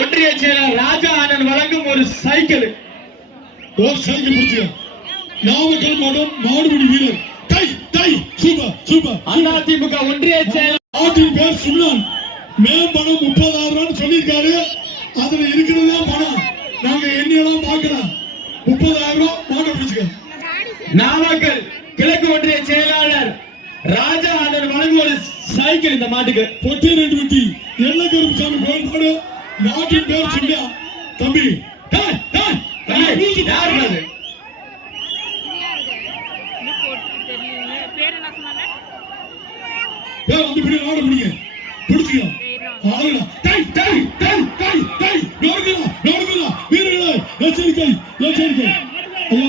ஒன்றிய செயலர் ராஜா ஆனந்த் வழங்கும் ஒரு சைக்கிள் நாமக்கல் மாவட்டம் மாடுபிடி வீரர் அதிமுக ஒன்றிய செயலர் நாட்டின் பேர் சுல்லான் மேம்பணம் 30,000 சொல்லியிருக்காரு. அதுல இருக்கிறதா பணம் நாங்க எண்ணியெல்லாம் பார்க்கலாம். 30,000 மாட்டை பிடிச்சுக்க. நாமக்கல் கிழக்கு ஒன்றிய செயலாளர் ராஜா ஆனந்த் வழங்கும் ஒரு சைக்கிள் இந்த மாட்டுக்கு பொட்டி 2 வெட்டி எல்ல கருப்புசாமி கோல்பாடு நாட்டின் பேர் சுல்லா தம்பி வந்து பிடி நாடு பிடிங்க பிடிச்சிக்கலாம் எச்சரிக்கை எச்சரிக்கை ஐயா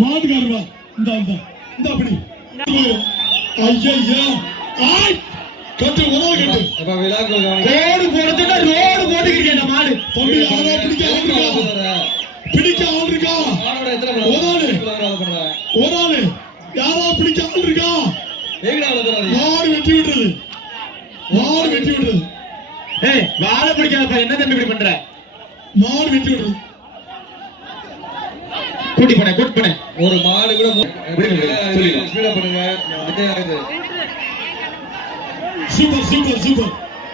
மாட்டுக்காரவா இந்த அப்படி ஐயா கட்டு உதவ கட்டு ரோடு போறதுன்னா ரோடு போட்டுக்கிறீங்க இந்த மாடு தம்பி யாரா பிடிக்க ஆள் இருக்கா ஒரு ஆளு யாரா பிடிக்க ஆள் இருக்கா மாடு வெட்டி விடுறது ஏய் வாழை பிடிக்காதப்பா என்ன தம்பி இப்படி பண்ற மாடு வெட்டி விடுறது கூட்டி போன ஒரு மாடு கூட பண்ணுங்க சூப்பர்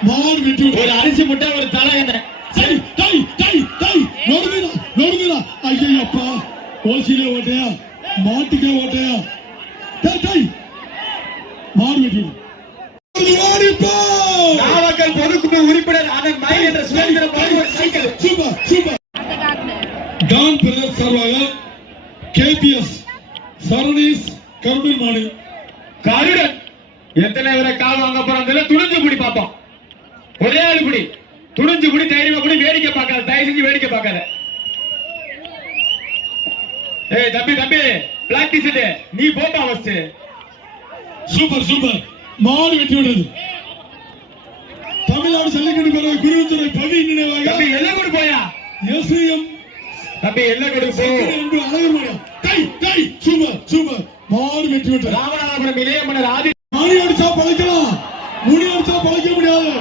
மாடு வெட்டி ஒரு அரிசி முட்டை ஒரு தலை என்ன நொறுங்குதா ஐயப்பா ஓசிலே ஓட்டையா மாட்டுக்கே ஓட்டையா மாடு வெட்டி நாமக்கல் பொதுக்குழு உறுப்பினர் ஆனந்த் மயில் என்ற சுதந்திர சைக்கிள் சூப்பர் டான் பிரதேச சார்பாக கேபிஎஸ் சரணீஸ் கருடன் மாடு கருடன் எத்தனை பேரை கால் வாங்க போறாங்க துணிஞ்சு பிடி பாப்போம் ஒரே ஆளு பிடி துணிஞ்சு பிடி தைரியமா பிடி வேடிக்கை பார்க்காத தயவு செஞ்சு வேடிக்கை பார்க்காத ஏய் தம்பி பிராக்டிஸ் நீ போப்பா ஃபர்ஸ்ட் சூப்பர் மாடு வெட்டி விடுறது தமிழ்நாடு ஜல்லிக்கட்டு பேரவை குருத்துறை பவி நினைவாக தம்பி எல்லாம் கொடு போயா எஸ்எம் தம்பி எல்லாம் கொடு போ என்று அழகர் மாடு சூப்பர் மாடு வெட்டி விடுறது ராமநாதபுரம் இளைய மன்னர் ஆதி மணி அடிச்சா பழைக்கலாம் முடி அடிச்சா பழைக்க முடியாது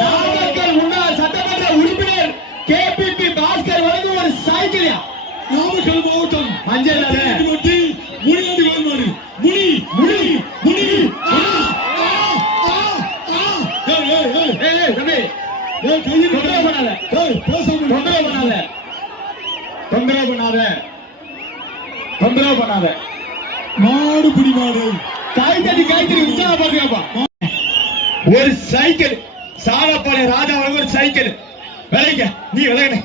நாமக்கல் முன்னாள் சட்டமன்ற உறுப்பினர் கேபிபி பாஸ்கர் வழங்கும் ஒரு சைக்கிள் நாமக்கல் மாவட்டம் மஞ்சள் வெட்டி முடியாடி வாழ்மாடு முடி தொந்தரவு பண்ணாத மாடு பிடி மாடு கைத்தறி உற்சாகப்படுறப்பா ஒரு சைக்கிள் சாலப்பாளைய ராஜா ஒரு சைக்கிள் விளைங்க நீ விளைய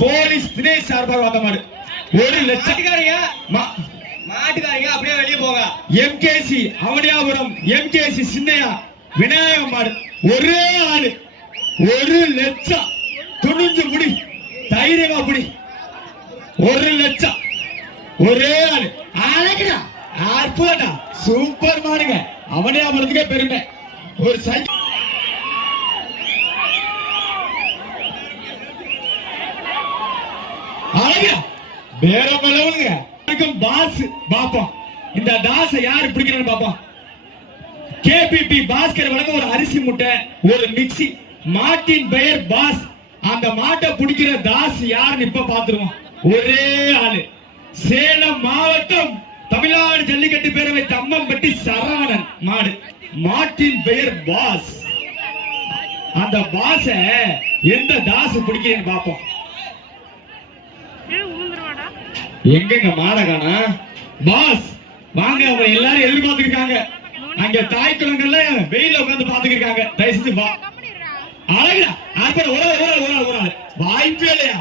போலீஸ் தினேஷ் சார்பாக வந்த மாடு 1,00,000 மாட்டுக்காரங்க அப்படியே வெளியே போக எம்கேசி அவனியாபுரம் எம்கேசி சின்னையா விநாயகம் மாடு ஒரே ஆளு 1,00,000 துணிஞ்சு முடி தைரியமா முடி 1,00,000 ஒரே ஆளு அழகுடா அற்புதம்டா சூப்பர் மாடுங்க அவனியாபுரத்துக்கே பெருமை ஒரு சைக்கிள் அழகா பேரமளவுங்க பாஸ் பாப்போம் இந்த தாச யாரு பிடிக்கிறான்னு பாப்போம் கேபிபி பாஸ்கர் வழங்க ஒரு அரிசி முட்டை ஒரு மிக்சி மாட்டின் பெயர் பாஸ் அந்த மாட்டை பிடிக்கிற தாஸ் யாருன்னு இப்ப பாத்துருவோம் ஒரே ஆளு சேலம் மாவட்டம் தமிழ்நாடு ஜல்லிக்கட்டு பேரவை தம்மம்பட்டி சரவணன் மாடு மாட்டின் பெயர் பாஸ் அந்த பாஸ எந்த தாஸ் பிடிக்கிறேன்னு பாப்போம் எங்க மாடகானா பாஸ் வாங்க அவங்க எல்லாரும் எதிர்பார்த்துருக்காங்க அங்க தாய் குளங்கள்ல வெயில உட்கார்ந்து பாத்துக்கிட்டு இருக்காங்க தயவு செஞ்சு வா அழகுடா ஒரு வாய்ப்பே இல்லையா